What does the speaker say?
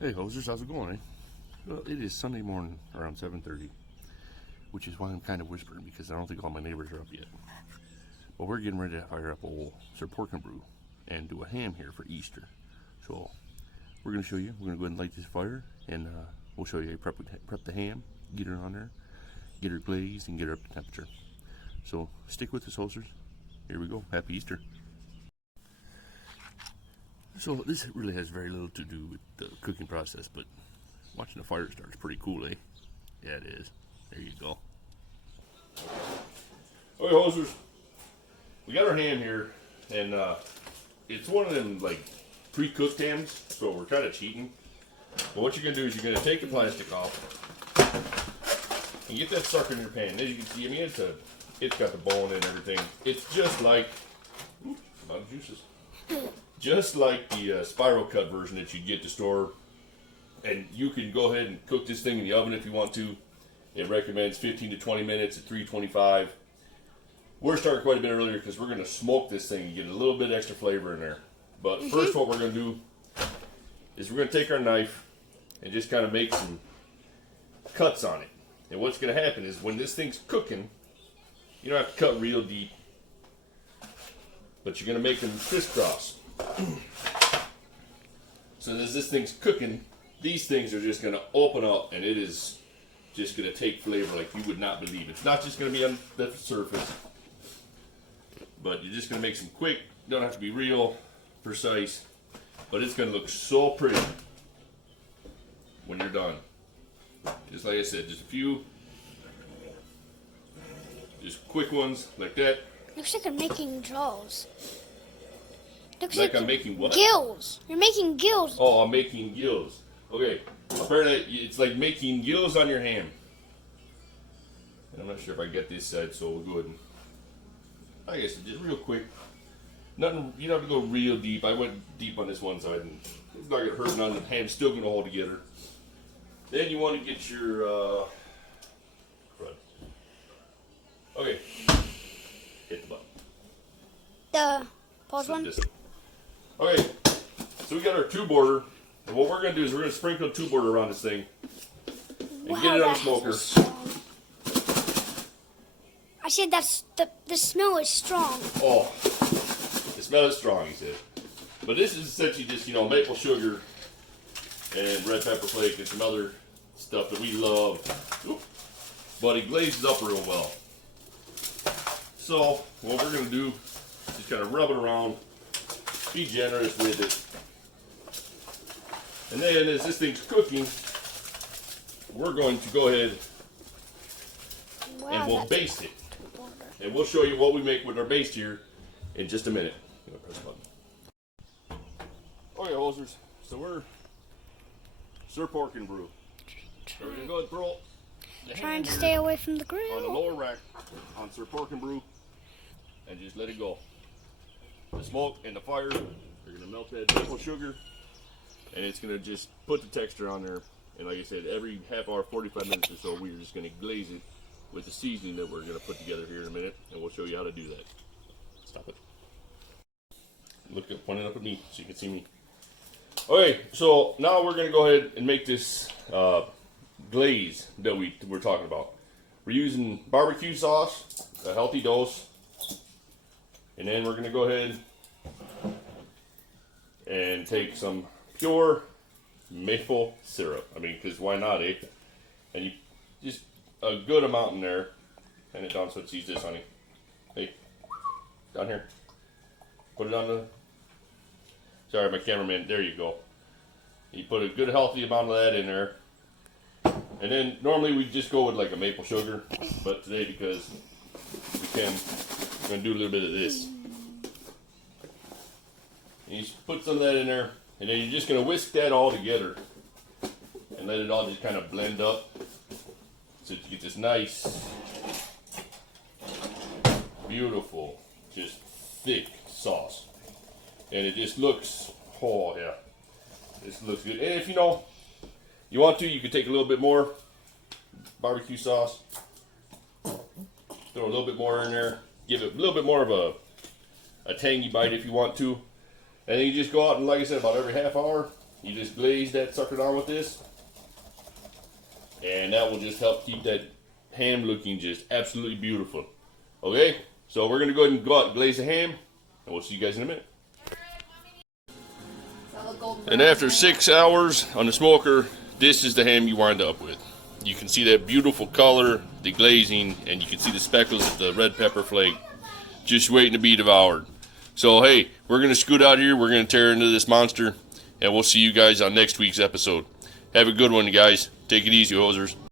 Hey hosers, how's it going, eh? Well, it is Sunday morning around 7:30, which is why I'm kind of whispering because I don't think all my neighbors are up yet. But we're getting ready to fire up old Sir Pork and Brew and do a ham here for Easter. So we're going to show you. We're going to go ahead and light this fire, and we'll show you how to prep the ham, get her on there, get her glazed, and get her up to temperature. So stick with us, hosers. Here we go. Happy Easter. So this really has very little to do with the cooking process, but watching the fire start is pretty cool, eh? Yeah, it is. There you go. Okay, hosers. We got our ham here, and it's one of them like pre-cooked hams, so we're kind of cheating. But what you're gonna do is you're gonna take the plastic off and get that sucker in your pan. As you can see, I mean it's got the bone and everything. It's just like a lot of juices. Just like the spiral cut version that you get at the store. And you can go ahead and cook this thing in the oven if you want to. It recommends 15 to 20 minutes at 325. We're starting quite a bit earlier because we're going to smoke this thing and get a little bit extra flavor in there. But first what we're going to do is we're going to take our knife and just kind of make some cuts on it. And what's going to happen is when this thing's cooking, you don't have to cut real deep, but you're going to make them crisscross. So as this thing's cooking, these things are just going to open up, and it is just going to take flavor like you would not believe. It's not just going to be on the surface, but you're just going to make some quick, don't have to be real precise, but it's going to look so pretty when you're done. Just like I said, just a few, just quick ones like that. Looks like I'm making jaws. Looks like I'm making what? Gills. You're making gills. Oh, I'm making gills. Okay, apparently it's like making gills on your ham. And I'm not sure if I get this side, so we'll go ahead and, I guess just real quick. Nothing, you don't have to go real deep. I went deep on this one side, and it's not gonna hurt none. The ham's still gonna hold together. Then you want to get your crud. Okay, hit the button. The pause one. Okay, so we got our two border, and what we're gonna do is we're gonna sprinkle a two border around this thing and get it on the smoker. I said that's the smell is strong. Oh, the smell is strong, he said. But this is essentially just, you know, maple sugar and red pepper flake and some other stuff that we love. Oop. But it glazes up real well. So what we're gonna do is just kind of rub it around. Be generous with it. And then as this thing's cooking, we're going to go ahead and we'll baste it. And we'll show you what we make with our baste here in just a minute. I'm gonna press the button. Okay, hosers. So we're Sir Pork and Brew. So we're gonna go ahead and throw Trying to stay away from the grill. on the lower rack on Sir Pork and Brew and just let it go. The smoke and the fire, they're gonna melt that maple sugar, and it's gonna just put the texture on there. And like I said, every half hour, 45 minutes or so, we're just gonna glaze it with the seasoning that we're gonna put together here in a minute, and we'll show you how to do that. Stop it. Look at, point it up at me so you can see me. Okay, so now we're gonna go ahead and make this glaze that we're talking about. We're using barbecue sauce, a healthy dose. And then we're going to go ahead and take some pure maple syrup. I mean, because why not, eh? And you just a good amount in there. And it down so it sees this, honey. Hey, down here. Put it on the... Sorry, my cameraman. There you go. You put a good healthy amount of that in there. And then normally we just go with like a maple sugar. But today, because we can... We're going to do a little bit of this. And you just put some of that in there, and then you're just going to whisk that all together and let it all just kind of blend up so that you get this nice, beautiful, just thick sauce. And it just looks, oh yeah, this looks good. And if you know, you want to, you can take a little bit more barbecue sauce, throw a little bit more in there. Give it a little bit more of a tangy bite if you want to. And then you just go out and, like I said, about every half hour, You just glaze that sucker down with this, and that will just help keep that ham looking just absolutely beautiful. Okay, so we're gonna go ahead and go out and glaze the ham, and we'll see you guys in a minute. And after 6 hours on the smoker, this is the ham you wind up with. You can see that beautiful color, the glazing, and you can see the speckles of the red pepper flake just waiting to be devoured. So hey, we're going to scoot out here, we're going to tear into this monster, and we'll see you guys on next week's episode. Have a good one, guys. Take it easy, hosers.